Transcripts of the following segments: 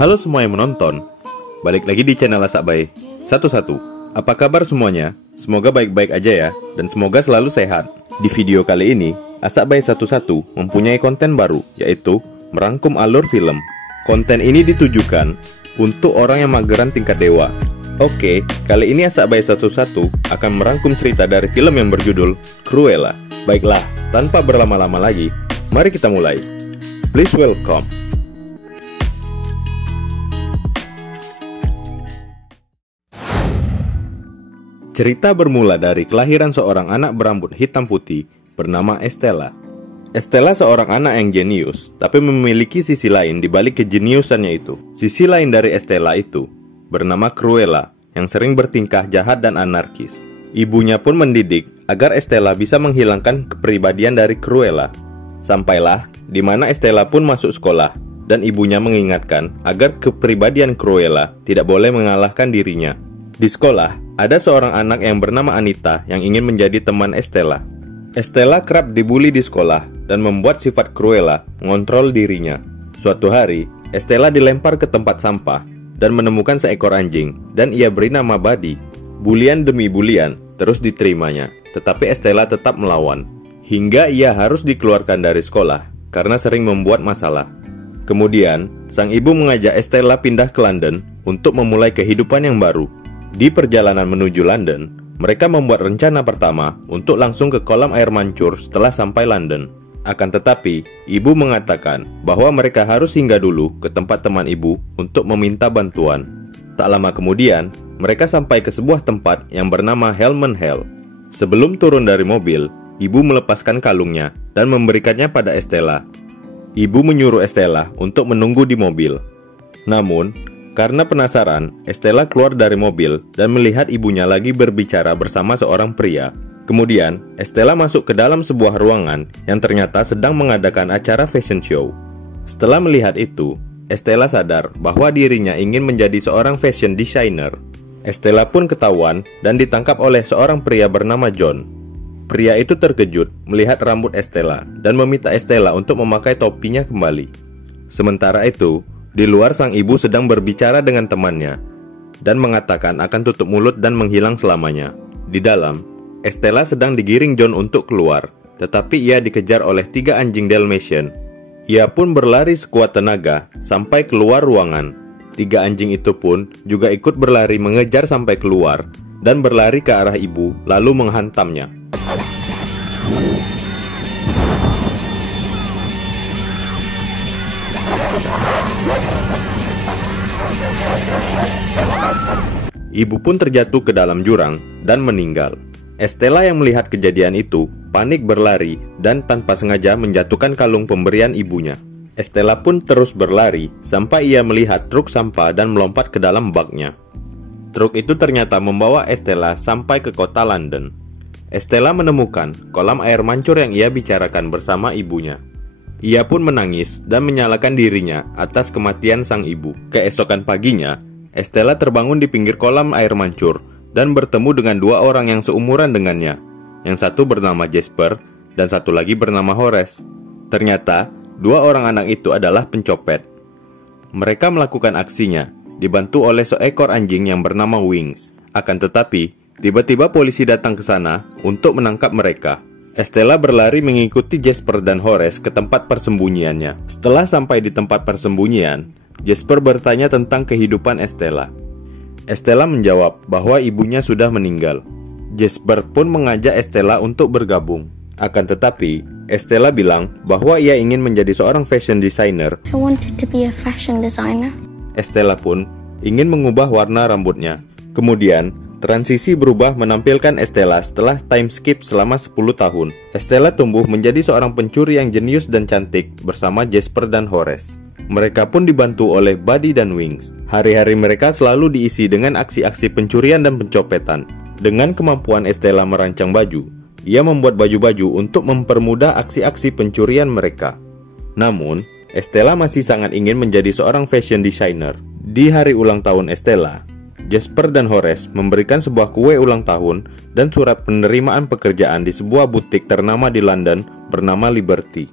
Halo semua yang menonton, balik lagi di channel Asakbay 11. Apa kabar semuanya? Semoga baik-baik aja ya, dan semoga selalu sehat. Di video kali ini, Asakbay 11 mempunyai konten baru, yaitu merangkum alur film. Konten ini ditujukan untuk orang yang mageran tingkat dewa. Oke, kali ini Asakbay 11 akan merangkum cerita dari film yang berjudul Cruella. Baiklah, tanpa berlama-lama lagi, mari kita mulai. Please welcome. Cerita bermula dari kelahiran seorang anak berambut hitam putih bernama Estella. Estella seorang anak yang jenius, tapi memiliki sisi lain di balik kejeniusannya itu. Sisi lain dari Estella itu bernama Cruella, yang sering bertingkah jahat dan anarkis. Ibunya pun mendidik agar Estella bisa menghilangkan kepribadian dari Cruella. Sampailah di mana Estella pun masuk sekolah, dan ibunya mengingatkan agar kepribadian Cruella tidak boleh mengalahkan dirinya. Di sekolah, ada seorang anak yang bernama Anita yang ingin menjadi teman Estella. Estella kerap dibully di sekolah dan membuat sifat Cruella mengontrol dirinya. Suatu hari, Estella dilempar ke tempat sampah dan menemukan seekor anjing, dan ia beri nama Buddy. Bulian demi bulian terus diterimanya, tetapi Estella tetap melawan, hingga ia harus dikeluarkan dari sekolah karena sering membuat masalah. Kemudian, sang ibu mengajak Estella pindah ke London untuk memulai kehidupan yang baru. Di perjalanan menuju London, mereka membuat rencana pertama untuk langsung ke kolam air mancur setelah sampai London. Akan tetapi, ibu mengatakan bahwa mereka harus singgah dulu ke tempat teman ibu untuk meminta bantuan. Tak lama kemudian, mereka sampai ke sebuah tempat yang bernama Helman Hell. Sebelum turun dari mobil, ibu melepaskan kalungnya dan memberikannya pada Estella. Ibu menyuruh Estella untuk menunggu di mobil. Namun, karena penasaran, Estella keluar dari mobil dan melihat ibunya lagi berbicara bersama seorang pria. Kemudian, Estella masuk ke dalam sebuah ruangan yang ternyata sedang mengadakan acara fashion show. Setelah melihat itu, Estella sadar bahwa dirinya ingin menjadi seorang fashion designer. Estella pun ketahuan dan ditangkap oleh seorang pria bernama John. Pria itu terkejut melihat rambut Estella dan meminta Estella untuk memakai topinya kembali. Sementara itu, di luar sang ibu sedang berbicara dengan temannya dan mengatakan akan tutup mulut dan menghilang selamanya. Di dalam, Estella sedang digiring John untuk keluar, tetapi ia dikejar oleh 3 anjing Dalmatian. Ia pun berlari sekuat tenaga sampai keluar ruangan. 3 anjing itu pun juga ikut berlari mengejar sampai keluar dan berlari ke arah ibu lalu menghantamnya. Ibu pun terjatuh ke dalam jurang dan meninggal. Estella yang melihat kejadian itu panik berlari dan tanpa sengaja menjatuhkan kalung pemberian ibunya. Estella pun terus berlari sampai ia melihat truk sampah dan melompat ke dalam baknya. Truk itu ternyata membawa Estella sampai ke kota London. Estella menemukan kolam air mancur yang ia bicarakan bersama ibunya. Ia pun menangis dan menyalahkan dirinya atas kematian sang ibu. Keesokan paginya, Estella terbangun di pinggir kolam air mancur dan bertemu dengan 2 orang yang seumuran dengannya. Yang satu bernama Jasper dan satu lagi bernama Horace. Ternyata, 2 orang anak itu adalah pencopet. Mereka melakukan aksinya dibantu oleh seekor anjing yang bernama Wings. Akan tetapi, tiba-tiba polisi datang ke sana untuk menangkap mereka. Estella berlari mengikuti Jasper dan Horace ke tempat persembunyiannya. Setelah sampai di tempat persembunyian, Jasper bertanya tentang kehidupan Estella. Estella menjawab bahwa ibunya sudah meninggal. Jasper pun mengajak Estella untuk bergabung. Akan tetapi, Estella bilang bahwa ia ingin menjadi seorang fashion designer. I wanted to be a fashion designer. Estella pun ingin mengubah warna rambutnya. Kemudian, transisi berubah menampilkan Estella setelah time skip selama 10 tahun. Estella tumbuh menjadi seorang pencuri yang jenius dan cantik bersama Jasper dan Horace. Mereka pun dibantu oleh Buddy dan Wings. Hari-hari mereka selalu diisi dengan aksi-aksi pencurian dan pencopetan. Dengan kemampuan Estella merancang baju, ia membuat baju-baju untuk mempermudah aksi-aksi pencurian mereka. Namun, Estella masih sangat ingin menjadi seorang fashion designer. Di hari ulang tahun Estella, Jasper dan Horace memberikan sebuah kue ulang tahun dan surat penerimaan pekerjaan di sebuah butik ternama di London bernama Liberty.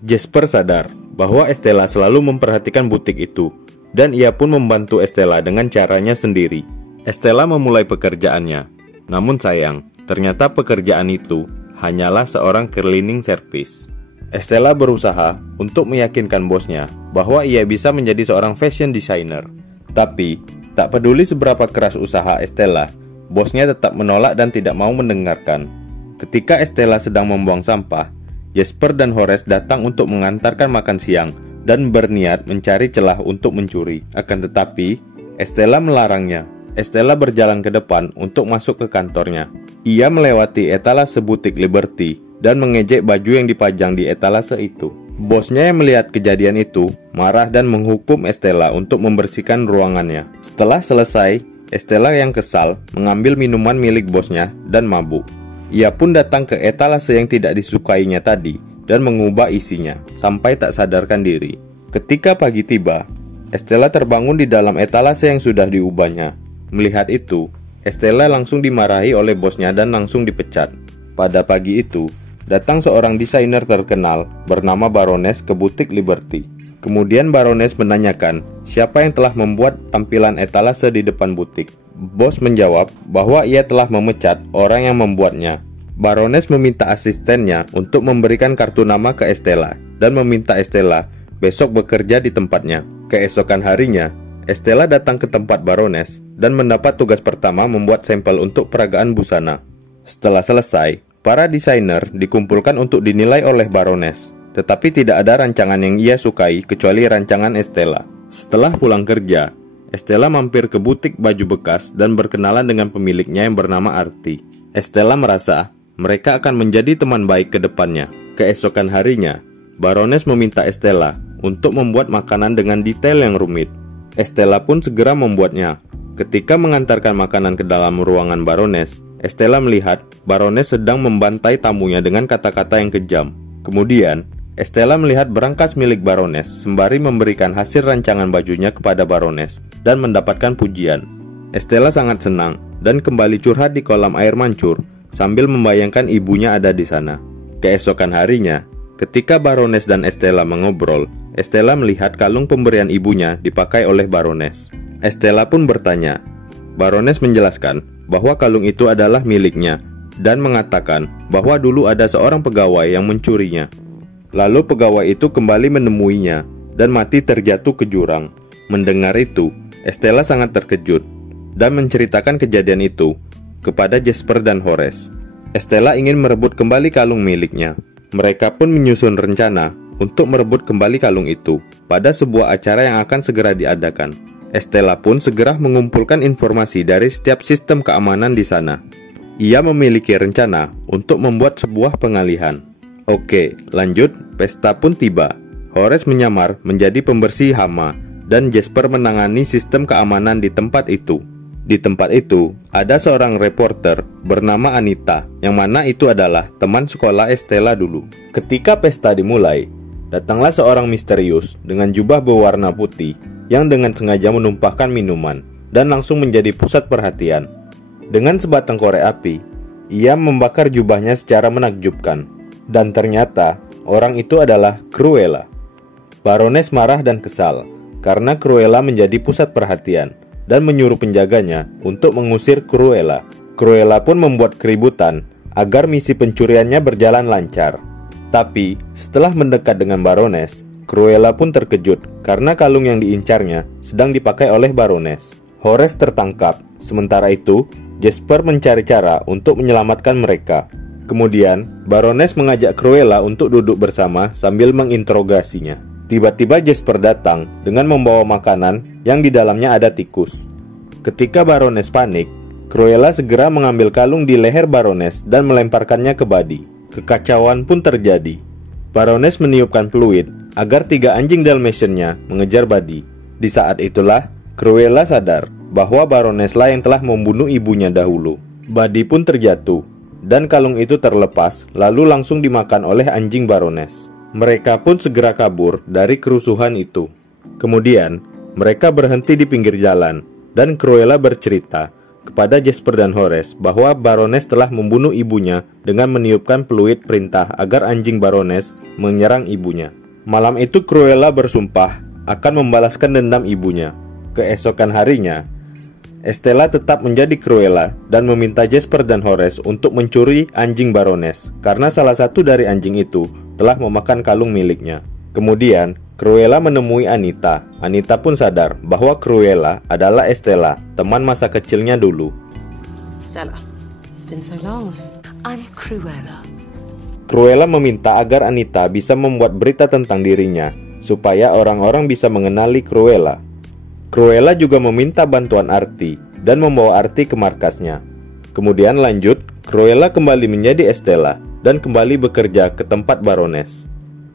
Jasper sadar bahwa Estella selalu memperhatikan butik itu, dan ia pun membantu Estella dengan caranya sendiri. Estella memulai pekerjaannya, namun sayang, ternyata pekerjaan itu hanyalah seorang cleaning service. Estella berusaha untuk meyakinkan bosnya bahwa ia bisa menjadi seorang fashion designer. Tapi, tak peduli seberapa keras usaha Estella, bosnya tetap menolak dan tidak mau mendengarkan. Ketika Estella sedang membuang sampah, Jasper dan Horace datang untuk mengantarkan makan siang dan berniat mencari celah untuk mencuri. Akan tetapi, Estella melarangnya. Estella berjalan ke depan untuk masuk ke kantornya. Ia melewati etalase butik Liberty dan mengejek baju yang dipajang di etalase itu. Bosnya yang melihat kejadian itu marah dan menghukum Estella untuk membersihkan ruangannya. Setelah selesai, Estella yang kesal mengambil minuman milik bosnya dan mabuk. Ia pun datang ke etalase yang tidak disukainya tadi dan mengubah isinya sampai tak sadarkan diri. Ketika pagi tiba, Estella terbangun di dalam etalase yang sudah diubahnya. Melihat itu, Estella langsung dimarahi oleh bosnya dan langsung dipecat. Pada pagi itu, datang seorang desainer terkenal bernama Baroness ke butik Liberty. Kemudian Baroness menanyakan siapa yang telah membuat tampilan etalase di depan butik. Bos menjawab bahwa ia telah memecat orang yang membuatnya. Baroness meminta asistennya untuk memberikan kartu nama ke Estella dan meminta Estella besok bekerja di tempatnya. Keesokan harinya, Estella datang ke tempat Baroness dan mendapat tugas pertama membuat sampel untuk peragaan busana. Setelah selesai, para desainer dikumpulkan untuk dinilai oleh Baroness, tetapi tidak ada rancangan yang ia sukai kecuali rancangan Estella. Setelah pulang kerja, Estella mampir ke butik baju bekas dan berkenalan dengan pemiliknya yang bernama Artie. Estella merasa mereka akan menjadi teman baik ke depannya. Keesokan harinya, Baroness meminta Estella untuk membuat makanan dengan detail yang rumit. Estella pun segera membuatnya. Ketika mengantarkan makanan ke dalam ruangan Baroness, Estella melihat Baroness sedang membantai tamunya dengan kata-kata yang kejam. Kemudian, Estella melihat berangkas milik Baroness sembari memberikan hasil rancangan bajunya kepada Baroness dan mendapatkan pujian. Estella sangat senang dan kembali curhat di kolam air mancur sambil membayangkan ibunya ada di sana. Keesokan harinya, ketika Baroness dan Estella mengobrol, Estella melihat kalung pemberian ibunya dipakai oleh Baroness. Estella pun bertanya. Baroness menjelaskan bahwa kalung itu adalah miliknya dan mengatakan bahwa dulu ada seorang pegawai yang mencurinya. Lalu pegawai itu kembali menemuinya dan mati terjatuh ke jurang. Mendengar itu, Estella sangat terkejut dan menceritakan kejadian itu kepada Jasper dan Horace. Estella ingin merebut kembali kalung miliknya. Mereka pun menyusun rencana untuk merebut kembali kalung itu pada sebuah acara yang akan segera diadakan. Estella pun segera mengumpulkan informasi dari setiap sistem keamanan di sana. Ia memiliki rencana untuk membuat sebuah pengalihan. Oke, lanjut, pesta pun tiba. Horace menyamar menjadi pembersih hama dan Jasper menangani sistem keamanan di tempat itu. Di tempat itu, ada seorang reporter bernama Anita, yang mana itu adalah teman sekolah Estella dulu. Ketika pesta dimulai, datanglah seorang misterius dengan jubah berwarna putih yang dengan sengaja menumpahkan minuman dan langsung menjadi pusat perhatian. Dengan sebatang korek api, ia membakar jubahnya secara menakjubkan. Dan ternyata, orang itu adalah Cruella. Baroness marah dan kesal karena Cruella menjadi pusat perhatian dan menyuruh penjaganya untuk mengusir Cruella. Cruella pun membuat keributan agar misi pencuriannya berjalan lancar. Tapi, setelah mendekat dengan Baroness, Cruella pun terkejut karena kalung yang diincarnya sedang dipakai oleh Baroness. Horace tertangkap, sementara itu Jasper mencari cara untuk menyelamatkan mereka. Kemudian, Baroness mengajak Cruella untuk duduk bersama sambil menginterogasinya. Tiba-tiba Jasper datang dengan membawa makanan yang di dalamnya ada tikus. Ketika Baroness panik, Cruella segera mengambil kalung di leher Baroness dan melemparkannya ke Buddy. Kekacauan pun terjadi. Baroness meniupkan peluit agar 3 anjing Dalmatian-nya mengejar Buddy. Di saat itulah, Cruella sadar bahwa Baroness lah yang telah membunuh ibunya dahulu. Buddy pun terjatuh, dan kalung itu terlepas lalu langsung dimakan oleh anjing Baroness. Mereka pun segera kabur dari kerusuhan itu. Kemudian, mereka berhenti di pinggir jalan, dan Cruella bercerita kepada Jasper dan Horace bahwa Baroness telah membunuh ibunya dengan meniupkan peluit perintah agar anjing Baroness menyerang ibunya. Malam itu Cruella bersumpah akan membalaskan dendam ibunya. Keesokan harinya, Estella tetap menjadi Cruella dan meminta Jasper dan Horace untuk mencuri anjing Baroness karena salah satu dari anjing itu telah memakan kalung miliknya. Kemudian, Cruella menemui Anita. Anita pun sadar bahwa Cruella adalah Estella, teman masa kecilnya dulu. Stella, it's been so long. I'm Cruella. Cruella meminta agar Anita bisa membuat berita tentang dirinya, supaya orang-orang bisa mengenali Cruella. Cruella juga meminta bantuan Artie dan membawa Artie ke markasnya. Kemudian lanjut, Cruella kembali menjadi Estella dan kembali bekerja ke tempat Baroness.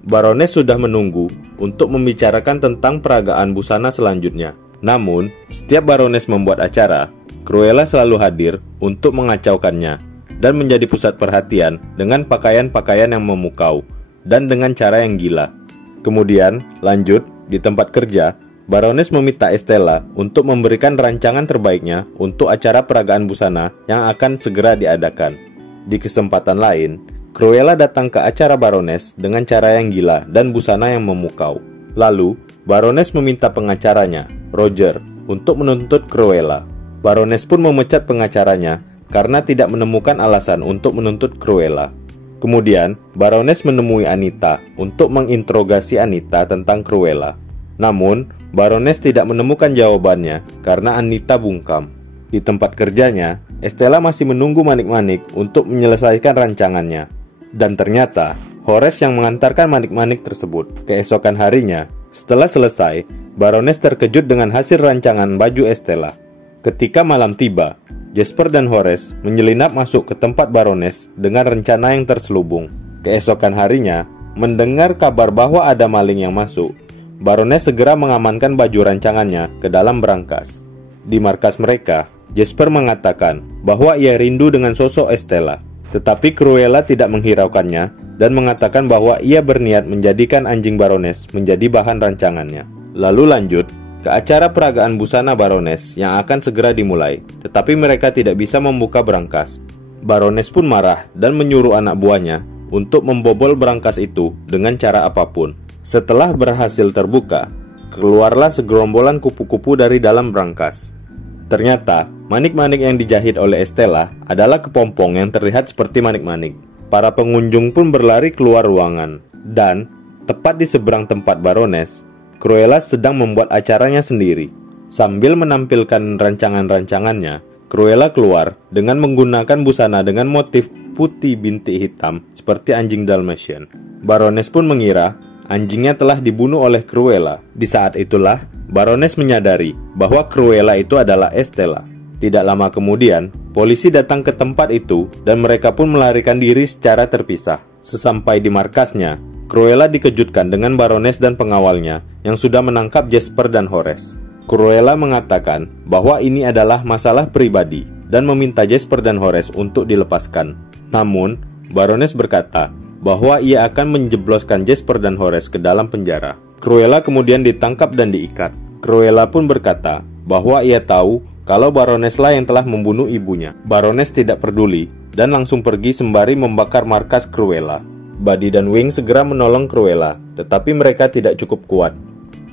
Baroness sudah menunggu untuk membicarakan tentang peragaan busana selanjutnya. Namun, setiap Baroness membuat acara, Cruella selalu hadir untuk mengacaukannya dan menjadi pusat perhatian dengan pakaian-pakaian yang memukau dan dengan cara yang gila. Kemudian, lanjut, di tempat kerja, Baroness meminta Estella untuk memberikan rancangan terbaiknya untuk acara peragaan busana yang akan segera diadakan. Di kesempatan lain, Cruella datang ke acara Baroness dengan cara yang gila dan busana yang memukau. Lalu, Baroness meminta pengacaranya, Roger, untuk menuntut Cruella. Baroness pun memecat pengacaranya karena tidak menemukan alasan untuk menuntut Cruella. Kemudian, Baroness menemui Anita untuk menginterogasi Anita tentang Cruella. Namun, Baroness tidak menemukan jawabannya karena Anita bungkam. Di tempat kerjanya, Estella masih menunggu Manik-Manik untuk menyelesaikan rancangannya. Dan ternyata, Horace yang mengantarkan Manik-Manik tersebut. Keesokan harinya, setelah selesai, Baroness terkejut dengan hasil rancangan baju Estella. Ketika malam tiba, Jasper dan Horace menyelinap masuk ke tempat Baroness dengan rencana yang terselubung. Keesokan harinya, mendengar kabar bahwa ada maling yang masuk, Baroness segera mengamankan baju rancangannya ke dalam berangkas. Di markas mereka, Jasper mengatakan bahwa ia rindu dengan sosok Estella. Tetapi Cruella tidak menghiraukannya dan mengatakan bahwa ia berniat menjadikan anjing Baroness menjadi bahan rancangannya. Lalu lanjut ke acara peragaan busana Baroness yang akan segera dimulai, tetapi mereka tidak bisa membuka berangkas. Baroness pun marah dan menyuruh anak buahnya untuk membobol berangkas itu dengan cara apapun. Setelah berhasil terbuka, keluarlah segerombolan kupu-kupu dari dalam berangkas. Ternyata, manik-manik yang dijahit oleh Estella adalah kepompong yang terlihat seperti manik-manik. Para pengunjung pun berlari keluar ruangan. Dan, tepat di seberang tempat Baroness, Cruella sedang membuat acaranya sendiri. Sambil menampilkan rancangan-rancangannya, Cruella keluar dengan menggunakan busana dengan motif putih bintik hitam seperti anjing Dalmatian. Baroness pun mengira anjingnya telah dibunuh oleh Cruella. Di saat itulah, Baroness menyadari bahwa Cruella itu adalah Estella. Tidak lama kemudian, polisi datang ke tempat itu dan mereka pun melarikan diri secara terpisah. Sesampai di markasnya, Cruella dikejutkan dengan Baroness dan pengawalnya yang sudah menangkap Jasper dan Horace. Cruella mengatakan bahwa ini adalah masalah pribadi dan meminta Jasper dan Horace untuk dilepaskan. Namun, Baroness berkata bahwa ia akan menjebloskan Jasper dan Horace ke dalam penjara. Cruella kemudian ditangkap dan diikat. Cruella pun berkata bahwa ia tahu kalau Baroness lah yang telah membunuh ibunya. Baroness tidak peduli dan langsung pergi sembari membakar markas Cruella. Buddy dan Wing segera menolong Cruella, tetapi mereka tidak cukup kuat.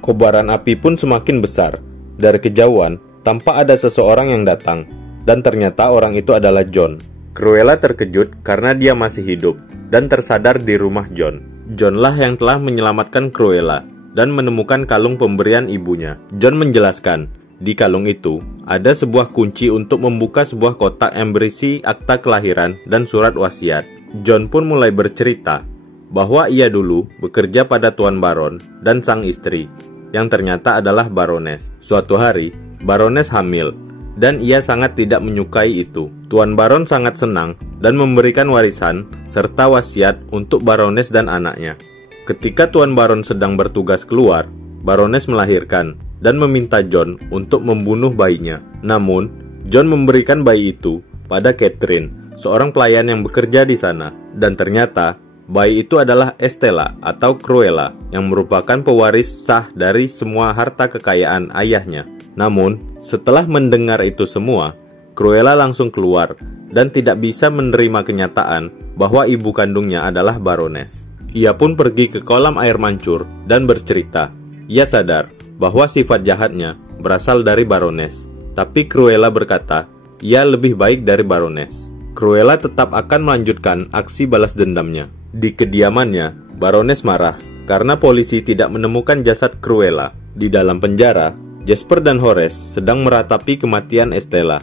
Kobaran api pun semakin besar. Dari kejauhan, tampak ada seseorang yang datang, dan ternyata orang itu adalah John. Cruella terkejut karena dia masih hidup dan tersadar di rumah John. John lah yang telah menyelamatkan Cruella dan menemukan kalung pemberian ibunya. John menjelaskan, di kalung itu ada sebuah kunci untuk membuka sebuah kotak yang berisi akta kelahiran dan surat wasiat. John pun mulai bercerita bahwa ia dulu bekerja pada Tuan Baron dan sang istri, yang ternyata adalah Baroness. Suatu hari, Baroness hamil, dan ia sangat tidak menyukai itu. Tuan Baron sangat senang dan memberikan warisan serta wasiat untuk Baroness dan anaknya. Ketika Tuan Baron sedang bertugas keluar, Baroness melahirkan dan meminta John untuk membunuh bayinya. Namun, John memberikan bayi itu pada Catherine, seorang pelayan yang bekerja di sana. Dan ternyata, bayi itu adalah Estella atau Cruella yang merupakan pewaris sah dari semua harta kekayaan ayahnya. Namun, setelah mendengar itu semua, Cruella langsung keluar dan tidak bisa menerima kenyataan bahwa ibu kandungnya adalah Baroness. Ia pun pergi ke kolam air mancur dan bercerita. ia sadar bahwa sifat jahatnya berasal dari Baroness. Tapi Cruella berkata, ia lebih baik dari Baroness. Cruella tetap akan melanjutkan aksi balas dendamnya. Di kediamannya, Baroness marah karena polisi tidak menemukan jasad Cruella. Di dalam penjara, Jasper dan Horace sedang meratapi kematian Estella.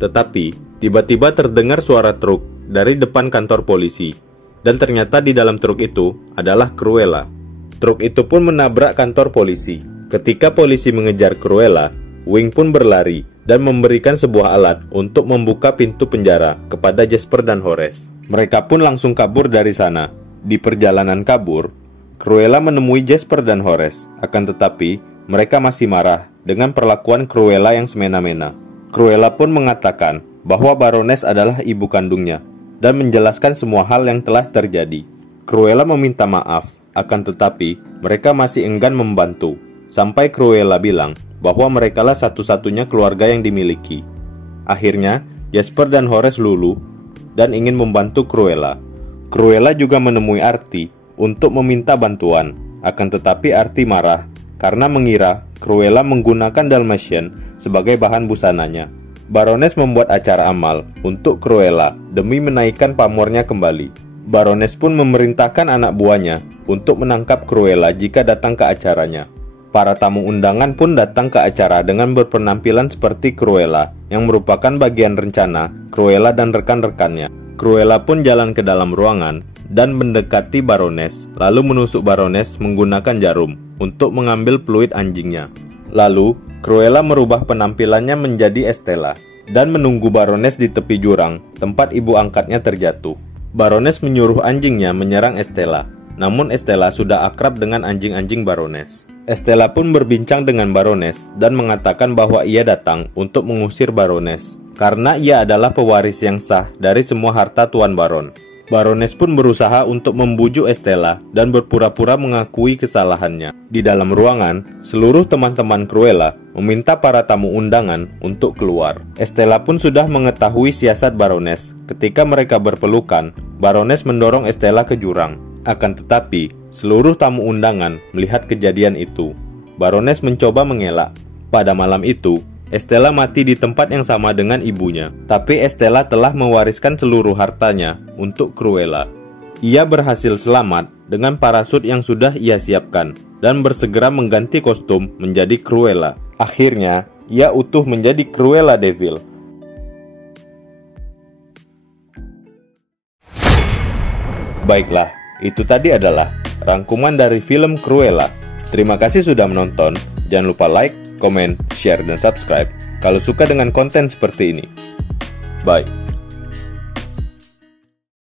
Tetapi, tiba-tiba terdengar suara truk dari depan kantor polisi. Dan ternyata di dalam truk itu adalah Cruella. Truk itu pun menabrak kantor polisi. Ketika polisi mengejar Cruella, Wing pun berlari dan memberikan sebuah alat untuk membuka pintu penjara kepada Jasper dan Horace. Mereka pun langsung kabur dari sana. Di perjalanan kabur, Cruella menemui Jasper dan Horace. Akan tetapi, mereka masih marah dengan perlakuan Cruella yang semena-mena. Cruella pun mengatakan bahwa Baroness adalah ibu kandungnya dan menjelaskan semua hal yang telah terjadi. Cruella meminta maaf, akan tetapi mereka masih enggan membantu. Sampai Cruella bilang bahwa merekalah satu-satunya keluarga yang dimiliki. Akhirnya, Jasper dan Horace luluh dan ingin membantu Cruella. Cruella juga menemui Artie untuk meminta bantuan. Akan tetapi Artie marah karena mengira Cruella menggunakan Dalmatian sebagai bahan busananya. Baroness membuat acara amal untuk Cruella demi menaikkan pamornya kembali. Baroness pun memerintahkan anak buahnya untuk menangkap Cruella jika datang ke acaranya. Para tamu undangan pun datang ke acara dengan berpenampilan seperti Cruella, yang merupakan bagian rencana Cruella dan rekan-rekannya. Cruella pun jalan ke dalam ruangan dan mendekati Baroness, lalu menusuk Baroness menggunakan jarum untuk mengambil fluid anjingnya. Lalu, Cruella merubah penampilannya menjadi Estella dan menunggu Baroness di tepi jurang tempat ibu angkatnya terjatuh. Baroness menyuruh anjingnya menyerang Estella, namun Estella sudah akrab dengan anjing-anjing Baroness. Estella pun berbincang dengan Baroness dan mengatakan bahwa ia datang untuk mengusir Baroness karena ia adalah pewaris yang sah dari semua harta Tuan Baron. Baroness pun berusaha untuk membujuk Estella dan berpura-pura mengakui kesalahannya. Di dalam ruangan, seluruh teman-teman Cruella meminta para tamu undangan untuk keluar. Estella pun sudah mengetahui siasat Baroness. Ketika mereka berpelukan, Baroness mendorong Estella ke jurang. Akan tetapi, seluruh tamu undangan melihat kejadian itu. Baroness mencoba mengelak. Pada malam itu, Estella mati di tempat yang sama dengan ibunya. Tapi Estella telah mewariskan seluruh hartanya untuk Cruella. Ia berhasil selamat dengan parasut yang sudah ia siapkan dan bersegera mengganti kostum menjadi Cruella. Akhirnya, ia utuh menjadi Cruella Devil. Baiklah, itu tadi adalah rangkuman dari film Cruella. Terima kasih sudah menonton. Jangan lupa like, komen, share, dan subscribe kalau suka dengan konten seperti ini. Bye.